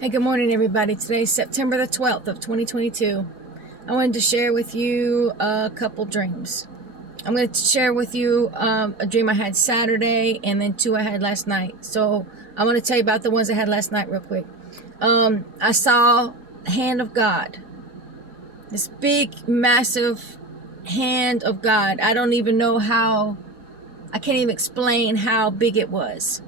Hey, good morning, everybody. Today's September the 12th of 2022. I wanted to share with you a couple dreams. I'm going to share with you a dream I had Saturday and then two I had last night. So I want to tell you about the ones I had last night real quick. I saw the hand of God. This big, massive hand of God. I don't even know how, I can't even explain how big it was.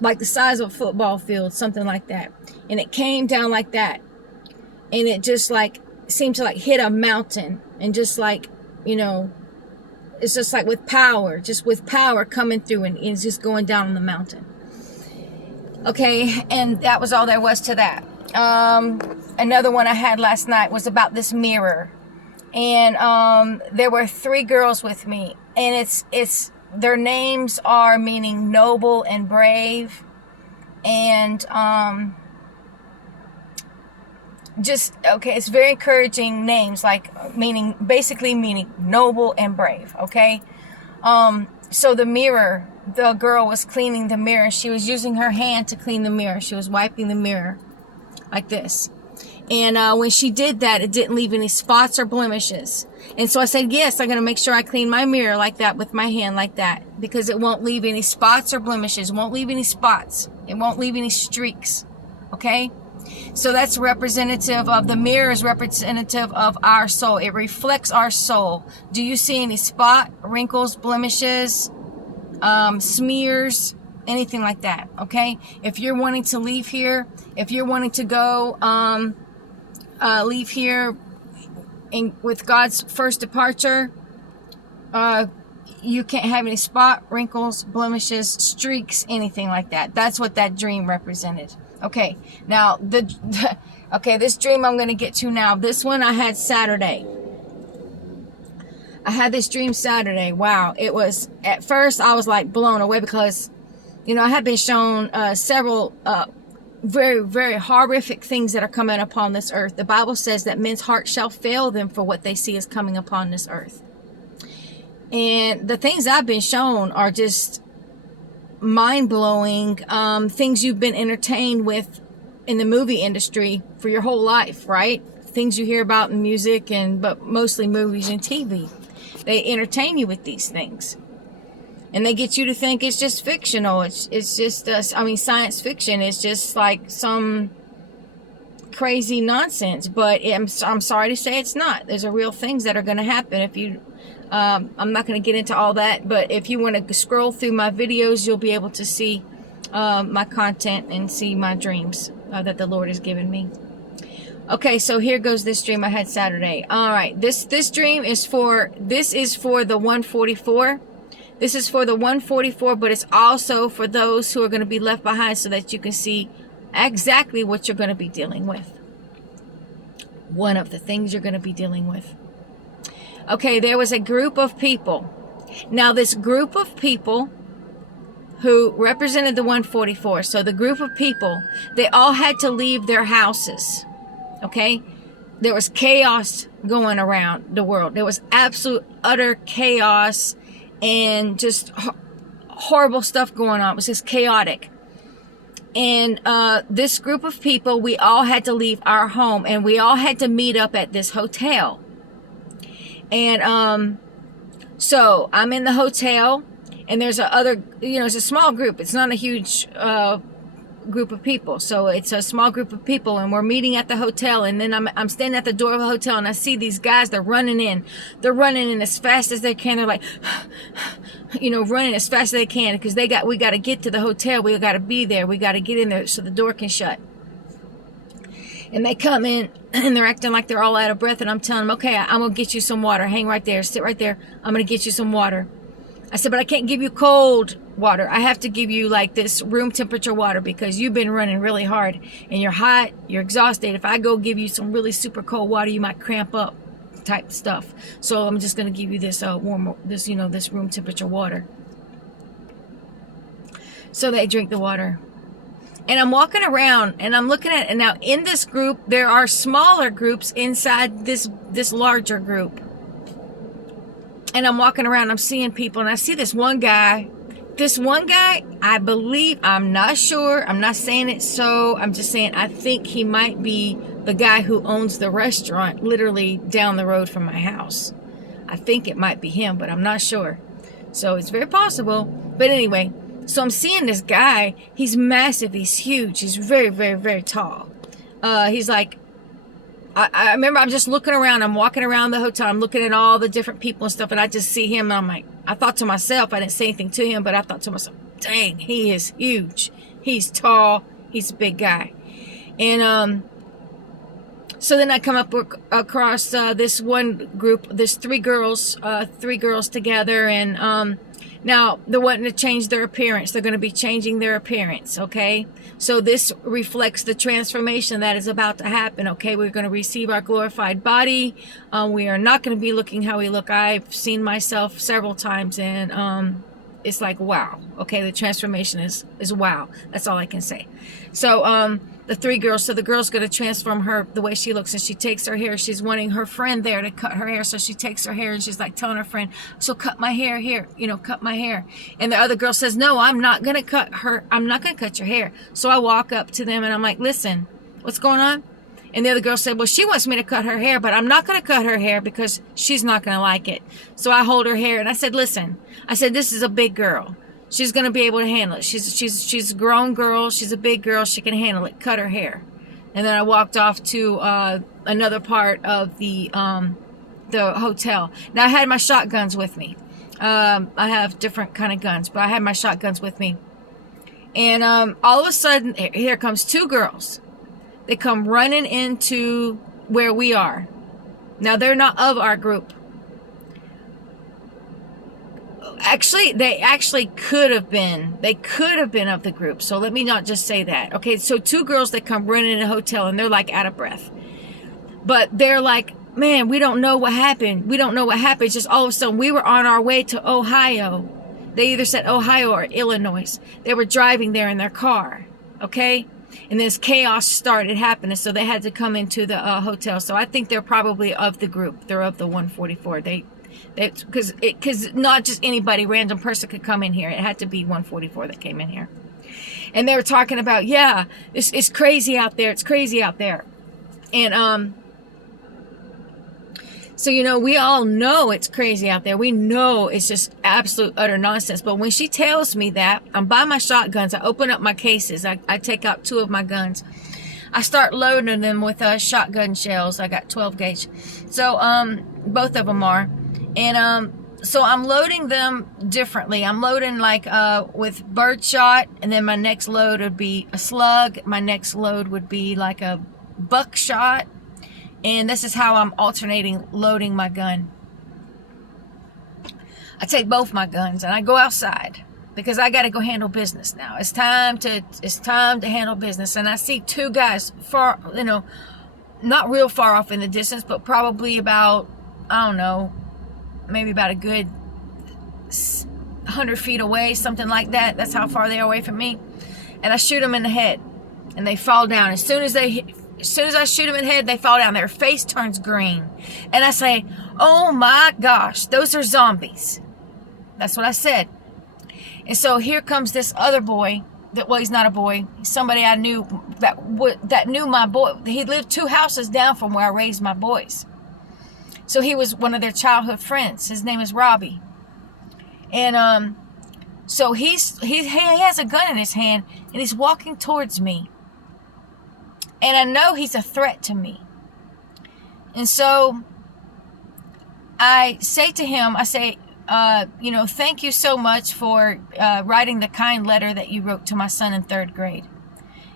Like the size of a football field, something like that. And it came down like that. And it just like seemed to like hit a mountain. And just like, it's just like with power coming through, and it's just going down on the mountain. Okay, and that was all there was to that. Another one I had last night was about this mirror. And there were three girls with me. And it's their names are meaning noble and brave, and it's very encouraging names, like meaning noble and brave. Okay, so the mirror, the girl was cleaning the mirror. She was using her hand to clean the mirror. She was wiping the mirror like this. And when she did that, it didn't leave any spots or blemishes. And so I said, yes, I'm going to make sure I clean my mirror like that with my hand like that, because it won't leave any spots or blemishes. It won't leave any spots. It won't leave any streaks. Okay? So that's representative of, the mirror is representative of our soul. It reflects our soul. Do you see any spot, wrinkles, blemishes, smears, anything like that? Okay? If you're wanting to leave here, if you're wanting to go, leave here with God's first departure, you can't have any spot, wrinkles, blemishes, streaks, anything like that. That's what that dream represented. Okay, now this dream I'm going to get to now. This one I had Saturday. I had this dream Saturday. Wow, it was, at first I was like blown away, because I had been shown several very, very horrific things that are coming upon this earth. The Bible says that men's hearts shall fail them for what they see is coming upon this earth. And the things I've been shown are just mind-blowing, things you've been entertained with in the movie industry for your whole life, right? Things you hear about in music, but mostly movies and TV. They entertain you with these things. And they get you to think it's just fictional. It's just, science fiction. It's just like some crazy nonsense. But I'm sorry to say it's not. There's real things that are going to happen. If you, I'm not going to get into all that. But if you want to scroll through my videos, you'll be able to see my content and see my dreams that the Lord has given me. Okay, so here goes this dream I had Saturday. All right, this dream is for the 144. This is for the 144, but it's also for those who are going to be left behind, so that you can see exactly what you're going to be dealing with. One of the things you're going to be dealing with. Okay, there was a group of people. Now, this group of people who represented the 144, so the group of people, they all had to leave their houses. Okay? There was chaos going around the world. There was absolute, utter chaos. And just horrible stuff going on. It was just chaotic. And this group of people, we all had to leave our home, and we all had to meet up at this hotel. And so I'm in the hotel, and there's it's a small group. It's not a huge group of people. So it's a small group of people, and we're meeting at the hotel. And then I'm standing at the door of the hotel, and I see these guys. They're running in as fast as they can. They're like, running as fast as they can, because we got to get to the hotel. We got to be there. We got to get in there so the door can shut. And they come in, and they're acting like they're all out of breath. And I'm telling them, okay, I'm gonna get you some water. Hang right there. Sit right there. I'm gonna get you some water. I said, but I can't give you cold water. I have to give you like this room temperature water, because you've been running really hard and you're hot, you're exhausted. If I go give you some really super cold water, you might cramp up, type stuff. So I'm just going to give you this this room temperature water. So they drink the water. And I'm walking around and I'm looking at it. And now in this group, there are smaller groups inside this larger group. And I'm walking around, I'm seeing people, and I see this one guy this one guy, I believe, I'm not sure, I'm not saying it so, I'm just saying I think he might be the guy who owns the restaurant literally down the road from my house. I think it might be him, but I'm not sure. So it's very possible. But anyway, so I'm seeing this guy. He's massive. He's huge. He's very, very, very tall. He's like, I remember I'm just looking around. I'm walking around the hotel. I'm looking at all the different people and stuff. And I just see him. And I'm like, I thought to myself, I didn't say anything to him, but I thought to myself, dang, he is huge. He's tall. He's a big guy. And, so then I come up across this one group. There's three girls together, and now they're wanting to change their appearance. They're going to be changing their appearance, okay? So this reflects the transformation that is about to happen, okay? We're going to receive our glorified body. We are not going to be looking how we look. I've seen myself several times, and it's like, wow. Okay, the transformation is wow. That's all I can say. So, the three girls, so the girl's going to transform her, the way she looks, and she takes her hair. She's wanting her friend there to cut her hair, so she takes her hair, and she's like telling her friend, so cut my hair here, cut my hair. And the other girl says, no, I'm not going to cut your hair. So I walk up to them, and I'm like, listen, what's going on? And the other girl said, well, she wants me to cut her hair, but I'm not going to cut her hair because she's not going to like it. So I hold her hair, and I said, listen, this is a big girl. She's going to be able to handle it. She's a grown girl. She's a big girl. She can handle it. Cut her hair. And then I walked off to another part of the hotel. Now I had my shotguns with me. I have different kind of guns, but I had my shotguns with me. And all of a sudden, here comes two girls. They come running into where we are. Now they're not of our group. Actually, they could have been. They could have been of the group. So let me not just say that. Okay, so two girls that come running in a hotel, and they're like out of breath. But they're like, man, we don't know what happened. We don't know what happened. It's just all of a sudden, we were on our way to Ohio. They either said Ohio or Illinois. They were driving there in their car. Okay? And this chaos started happening, so they had to come into the hotel. So I think they're probably of the group. They're of the 144. Because not just anybody, random person could come in here. It had to be 144 that came in here. And they were talking about, yeah, it's crazy out there. It's crazy out there. And so, we all know it's crazy out there. We know it's just absolute, utter nonsense. But when she tells me that, I'm by my shotguns. I open up my cases. I take out two of my guns. I start loading them with shotgun shells. I got 12 gauge. So both of them are. And so I'm loading them differently. I'm loading like with birdshot, and then my next load would be a slug. My next load would be like a buckshot. And this is how I'm alternating loading my gun. I take both my guns and I go outside because I got to go handle business now. It's time to handle business. And I see two guys far, not real far off in the distance, but probably about, I don't know, maybe about a good 100 feet away, something like that. That's how far they are away from me. And I shoot them in the head, and they fall down. As soon as I shoot them in the head, they fall down. Their face turns green. And I say, oh my gosh, those are zombies. That's what I said. And so here comes this other boy. Well, he's not a boy. He's somebody I knew that knew my boy. He lived 2 houses down from where I raised my boys. So he was one of their childhood friends. His name is Robbie. And so he has a gun in his hand, and he's walking towards me. And I know he's a threat to me. And so I say to him, thank you so much for writing the kind letter that you wrote to my son in 3rd grade.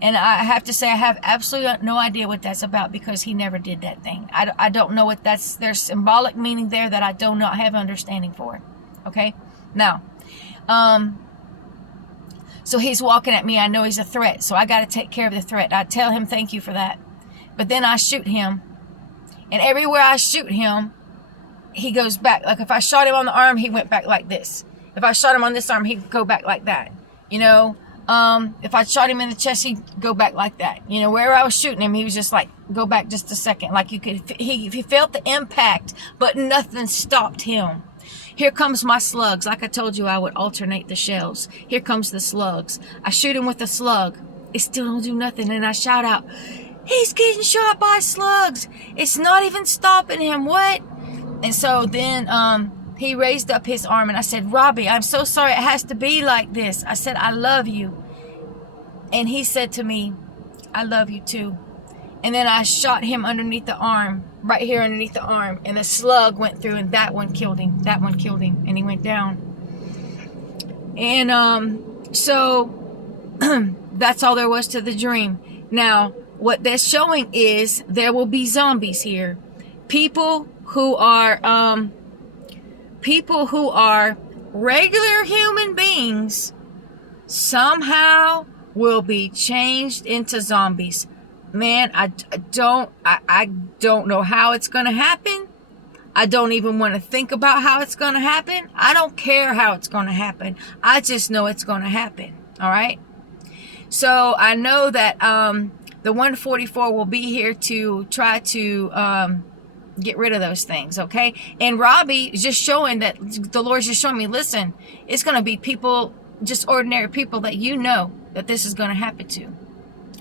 And I have to say, I have absolutely no idea what that's about because he never did that thing. I don't know what there's symbolic meaning there that I do not have understanding for. Okay? Now, so he's walking at me. I know he's a threat, so I got to take care of the threat. I tell him thank you for that. But then I shoot him. And everywhere I shoot him, he goes back. Like if I shot him on the arm, he went back like this. If I shot him on this arm, he'd go back like that. If I shot him in the chest, he'd go back like that. Where I was shooting him, he was just like, go back just a second. Like he felt the impact, but nothing stopped him. Here comes my slugs. Like I told you, I would alternate the shells. Here comes the slugs. I shoot him with a slug. It still don't do nothing. And I shout out, he's getting shot by slugs. It's not even stopping him. What? And so then he raised up his arm and I said, Robbie, I'm so sorry it has to be like this. I said, I love you. And he said to me, I love you too. And then I shot him underneath the arm, right here underneath the arm. And the slug went through and that one killed him. That one killed him. And he went down. And so that's all there was to the dream. Now, what that's showing is there will be zombies here. People who are regular human beings somehow will be changed into zombies. Man, I don't know how it's going to happen. I don't even want to think about how it's going to happen. I don't care how it's going to happen. I just know it's going to happen. All right. So I know that the 144 will be here to try to get rid of those things. Okay. And Robbie is just showing that the Lord's just showing me, listen, it's going to be people, just ordinary people that you know that this is going to happen to.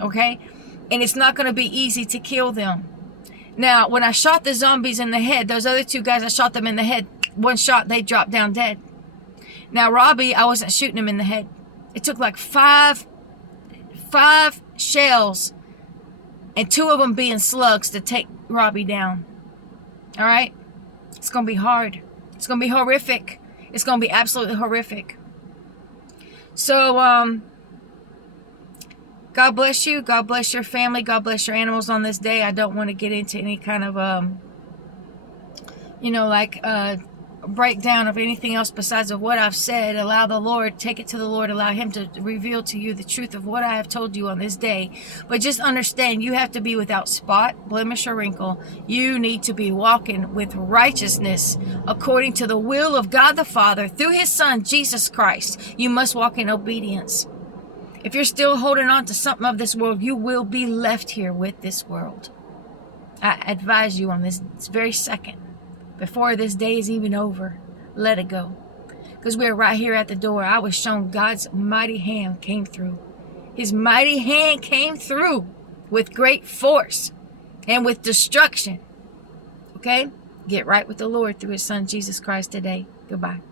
Okay. And it's not going to be easy to kill them. Now, when I shot the zombies in the head, those other two guys, I shot them in the head. One shot, they dropped down dead. Now, Robbie, I wasn't shooting him in the head. It took like five shells and 2 of them being slugs to take Robbie down. All right? It's going to be hard. It's going to be horrific. It's going to be absolutely horrific. So, God bless you. God bless your family. God bless your animals on this day. I don't want to get into any kind of, breakdown of anything else besides of what I've said. Allow the Lord, take it to the Lord. Allow Him to reveal to you the truth of what I have told you on this day. But just understand, you have to be without spot, blemish, or wrinkle. You need to be walking with righteousness according to the will of God the Father through His Son, Jesus Christ. You must walk in obedience. If you're still holding on to something of this world, you will be left here with this world. I advise you on this very second, before this day is even over, let it go. Because we're right here at the door. I was shown God's mighty hand came through. His mighty hand came through with great force and with destruction. Okay? Get right with the Lord through His Son, Jesus Christ, today. Goodbye.